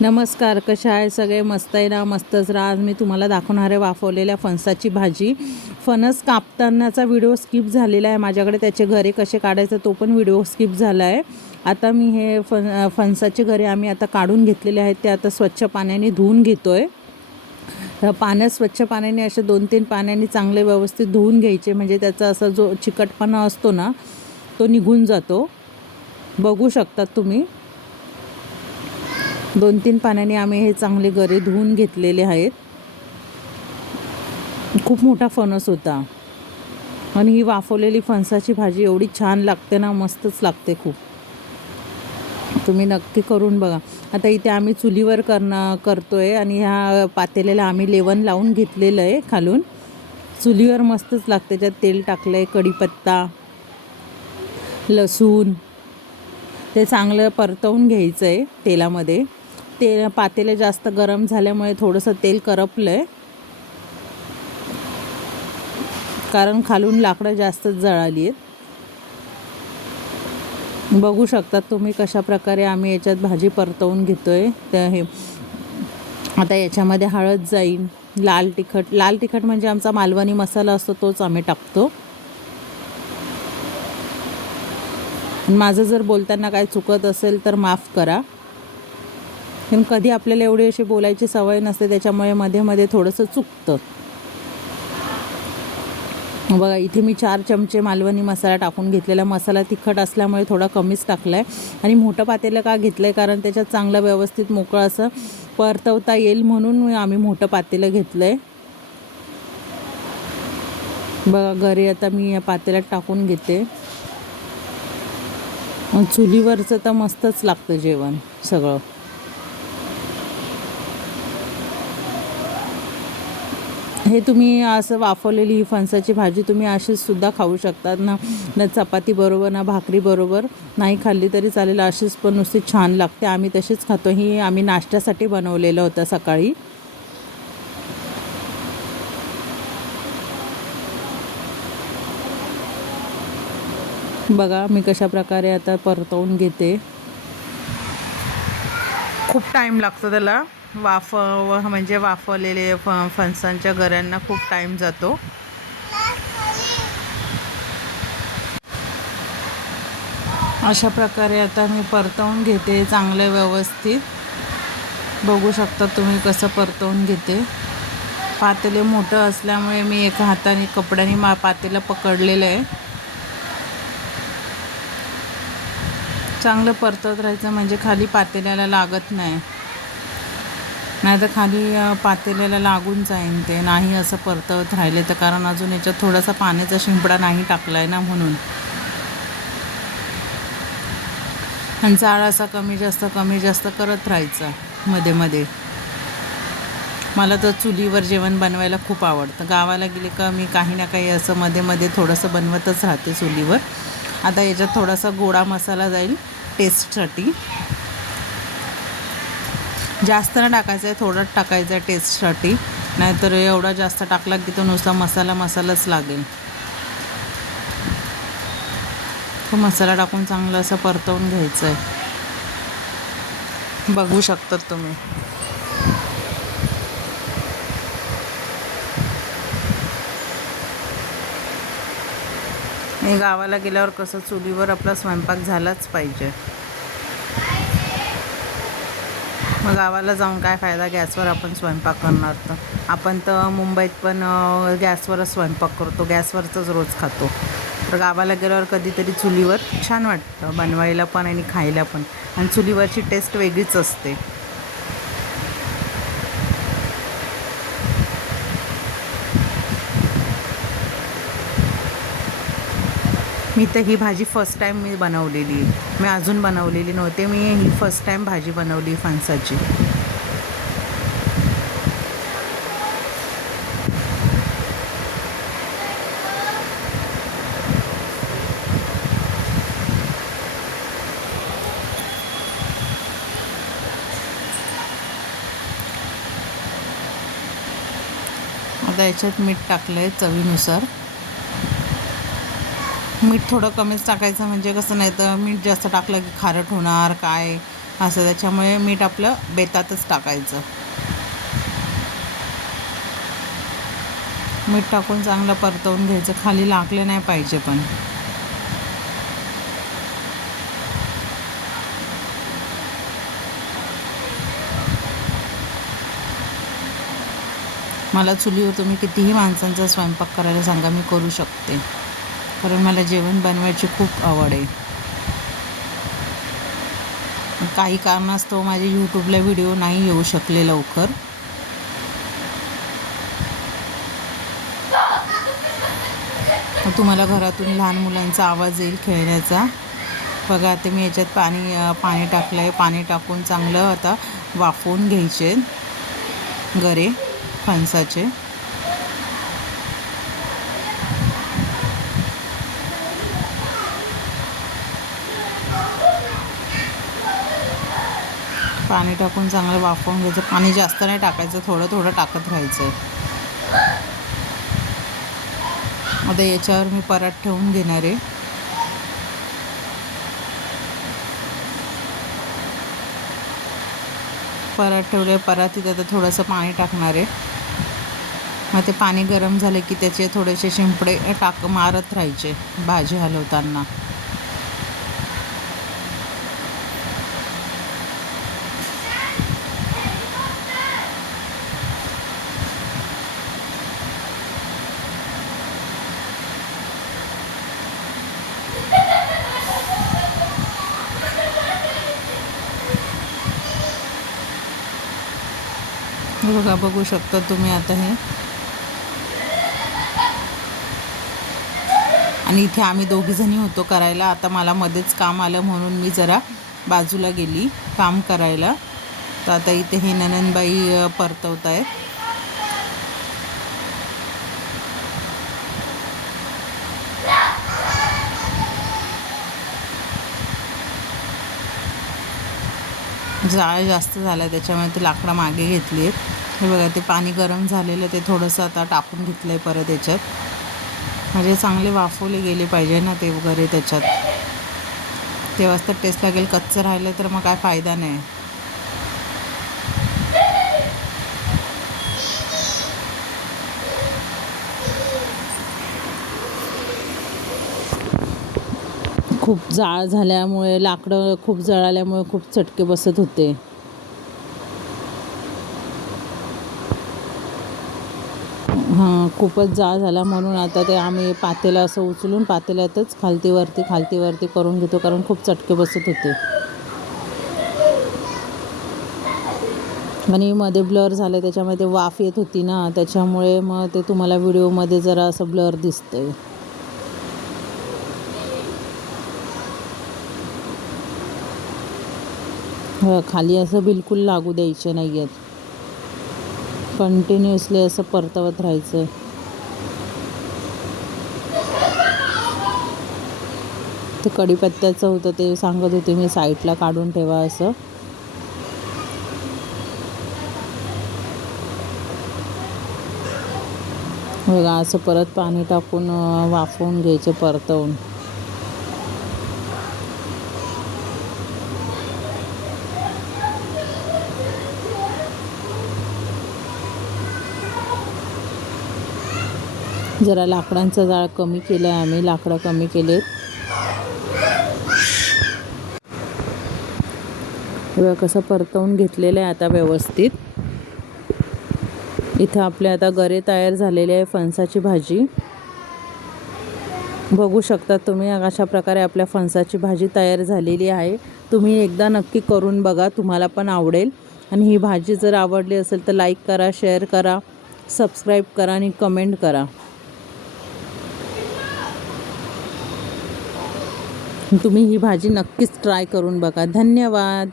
नमस्कार कशा आहे सगळे? मस्त आहे ना? मस्तच राहा. आज मी तुम्हाला दाखवणार आहे वाफवलेल्या फणसाची भाजी. फणस कापतानाचा व्हिडिओ स्किप झालेला आहे. माझ्याकडे त्याचे घरे कसे काढायचं तो पण व्हिडिओ स्किप झाला आहे. आता मी हे फण फणसाचे घरे आम्ही आता काढून घेतलेले आहेत. ते आता स्वच्छ पाण्याने धुवून घेतो आहे पानं पाण्यात स्वच्छ पाण्याने असे दोन तीन पाण्याने चांगले व्यवस्थित धुवून घ्यायचे. म्हणजे त्याचा असा जो चिकटपणा असतो ना तो निघून जातो. बघू शकतात तुम्ही. दोन तीन पाण्याने आम्ही हे चांगले गरे धुवून घेतलेले आहेत. खूप मोठा फणस होता. आणि ही वाफवलेली फणसाची भाजी एवढी छान लागते ना मस्तच लागते खूप. तुम्ही नक्की करून बघा. आता इथे आम्ही चुलीवर करणं करतो आहे आणि ह्या पातेल्याला आम्ही लेवण लावून घेतलेलं आहे खालून. चुलीवर मस्तच लागते. त्याच्यात तेल टाकलं आहे कढीपत्ता लसूण. ते चांगलं परतवून घ्यायचं आहे तेलामध्ये. ते पातेले जास्त गरम झाल्यामुळे थोडंसं तेल करपलं आहे कारण खालून लाकडं जास्तच जळाली आहेत बघू शकतात तुम्ही कशा प्रकारे आम्ही याच्यात भाजी परतवून घेतो आहे तर हे आता याच्यामध्ये हळद जाईल लाल तिखट. लाल तिखट म्हणजे आमचा मालवणी मसाला असतो तोच आम्ही टाकतो. माझं जर बोलताना काय चुकत असेल तर माफ करा. पण कधी आपल्याला एवढी अशी बोलायची सवय नसते त्याच्यामुळे मध्ये मध्ये थोडंसं चुकतं. बघा इथे मी चार चमचे मालवणी मसाला टाकून घेतलेला. मसाला तिखट असल्यामुळे थोडा कमीच टाकला आहे आणि मोठं पातेलं का घेतलं आहे कारण त्याच्यात चांगलं व्यवस्थित मोकळं असं परतवता येईल म्हणून आम्ही मोठं पातेलं घेतलं आहे बघा घरी आता मी या पातेल्यात टाकून घेते. चुलीवरचं तर मस्तच लागतं जेवण सगळं. हे तुम्ही असं वाफवलेली ही फणसाची भाजी तुम्ही अशीचसुद्धा खाऊ शकतात ना. ना चपाती बरोबर ना भाकरी बरोबर. नाही खाल्ली तरी चालेल अशीच पण नुसती छान लागते. आम्ही तशीच खातो. ही आम्ही नाश्त्यासाठी बनवलेलं होतं सकाळी. बघा मी कशा प्रकारे आता परतवून घेते. खूप टाईम लागतो त्याला. वाफ म्हणजे वाफवलेले फ फणसांच्या गऱ्यांना खूप टाईम जातो. अशा प्रकारे आता मी परतवून घेते चांगलं व्यवस्थित. बघू शकता तुम्ही कसं परतवून घेते. पातेले मोठं असल्यामुळे मी एका हाताने कपड्याने मा पातेलं पकडलेलं आहे. चांगलं परतत राहायचं म्हणजे खाली पातेल्याला लागत नाही. नाही तर खाली पातेल्याला लागून जाईन ते. नाही असं परतवत राहिले तर कारण अजून याच्यात थोडासा पाण्याचा शिंपडा नाही टाकला आहे ना म्हणून. आणि जाळ असा कमी जास्त कमी जास्त करत राहायचा मध्ये मध्ये. मला तर चुलीवर जेवण बनवायला खूप आवडतं. गावाला गेले का मी काही ना काही असं मध्ये मध्ये थोडंसं बनवतच राहते चुलीवर. आता याच्यात थोडासा गोडा मसाला जाईल टेस्टसाठी जास्त न टाकायचं आहे थोडंच टाकायचं आहे टेस्टसाठी नाहीतर एवढा जास्त टाकला की तो नुसता मसाला मसालाच लागेल. तो मसाला टाकून चांगलं असं परतवून घ्यायचं आहे बघू शकतात तुम्ही. गावाला गेल्यावर कसं चुलीवर आपला स्वयंपाक झालाच पाहिजे. मग गावाला जाऊन काय फायदा? गॅसवर आपण स्वयंपाक करणार तर. आपण तर मुंबईत पण गॅसवरच स्वयंपाक करतो. गॅसवरच रोज खातो. तर गावाला गेल्यावर कधीतरी चुलीवर छान वाटतं. बनवायला पण आणि खायला पण. आणि चुलीवरची टेस्ट वेगळीच असते. मी तर ही भाजी फर्स्ट टाईम मी बनवलेली. मी अजून बनवलेली नव्हते. मी ही फर्स्ट टाईम भाजी बनवली फणसाची. आता याच्यात मीठ टाकलं आहे चवीनुसार. मीठ थोडं कमीच टाकायचं म्हणजे कसं नाही तर मीठ जास्त टाकलं की खारट होणार काय? असं त्याच्यामुळे मीठ आपलं बेतातच टाकायचं. मीठ टाकून चांगलं परतवून घ्यायचं. खाली लागलं नाही पाहिजे पण. मला चुलीवर तुम्ही कितीही माणसांचा स्वयंपाक करायला सांगा मी करू शकते. कारण मला जेवण बनवायची खूप आवड आहे. काही कारणास्तव माझे यूट्यूबला व्हिडिओ नाही येऊ शकले लवकर. तुम्हाला घरातून लहान मुलांचा आवाज येईल खेळण्याचा. बघा आता मी याच्यात पाणी पाणी टाकलं आहे पाणी टाकून चांगलं आता वाफवून घ्यायचे. गरे फणसाचे. पाणी टाकून चांगलं वाफवून घ्यायचं. पाणी जास्त नाही टाकायचं थोडं थोडं टाकत राहायचं. आता याच्यावर मी परात ठेवून घेणार आहे. परात ठेवले परातीत आता थोडंसं पाणी टाकणार आहे. मग ते पाणी गरम झालं की त्याचे थोडेसे शिंपडे टाक मारत राहायचे भाजी हलवताना. बघा बघू शकता तुम्ही आता हे. आणि इथे आम्ही दोघीजणी होतो करायला. आता मला मध्येच काम आलं म्हणून मी जरा बाजूला गेली काम करायला. तर आता इथे हे ननंदबाई परतवत आहेत जाळ जास्त झाला त्याच्यामुळे ते लाकडं मागे घेतली आहेत हे बघा ते पाणी गरम झालेलं ते थोडंसं आता टाकून घेतलं आहे परत याच्यात. म्हणजे चांगले वाफवले गेले पाहिजे ना ते वगैरे त्याच्यात. तेव्हाच तर टेस्ट लागेल. कच्चं राहिलं तर मग काय फायदा नाही. खूप जाळ झाल्यामुळे लाकडं खूप जळाल्यामुळे खूप चटके बसत होते. हां खूपच जाळ झाला म्हणून आता ते आम्ही पातेला असं उचलून पातेल्यातच खालतीवरती खालतीवरती करून घेतो कारण खूप चटके बसत होते. आणि मध्ये ब्लर झालं त्याच्यामुळे ते वाफ येत होती ना त्याच्यामुळे मग ते तुम्हाला व्हिडिओमध्ये जरा असं ब्लर दिसतंय. हो, खाली असं बिलकुल लागू द्यायचे नाही आहेत कंटिन्युअसली असं परतवत राहायचं. ते कढीपत्त्याचं होतं ते सांगत होते मी साईडला काढून ठेवा असं. बघा असं परत पाणी टाकून वाफवून घ्यायचे परतवून. जरा लाकडांचं जाळ कमी केलं आहे आम्ही लाकडं कमी केलेत. बघा कसं परतवून घेतलेलं आहे आता व्यवस्थित. इथं आपले आता गरे तयार झालेले आहे फणसाची भाजी. बघू शकता तुम्ही अशा प्रकारे आपल्या फणसाची भाजी तयार झालेली आहे. तुम्ही एकदा नक्की करून बघा तुम्हाला पण आवडेल. आणि ही भाजी जर आवडली असेल तर लाईक करा शेअर करा सबस्क्राईब करा आणि कमेंट करा. तुम्ही ही भाजी नक्कीच ट्राय करून बघा. धन्यवाद.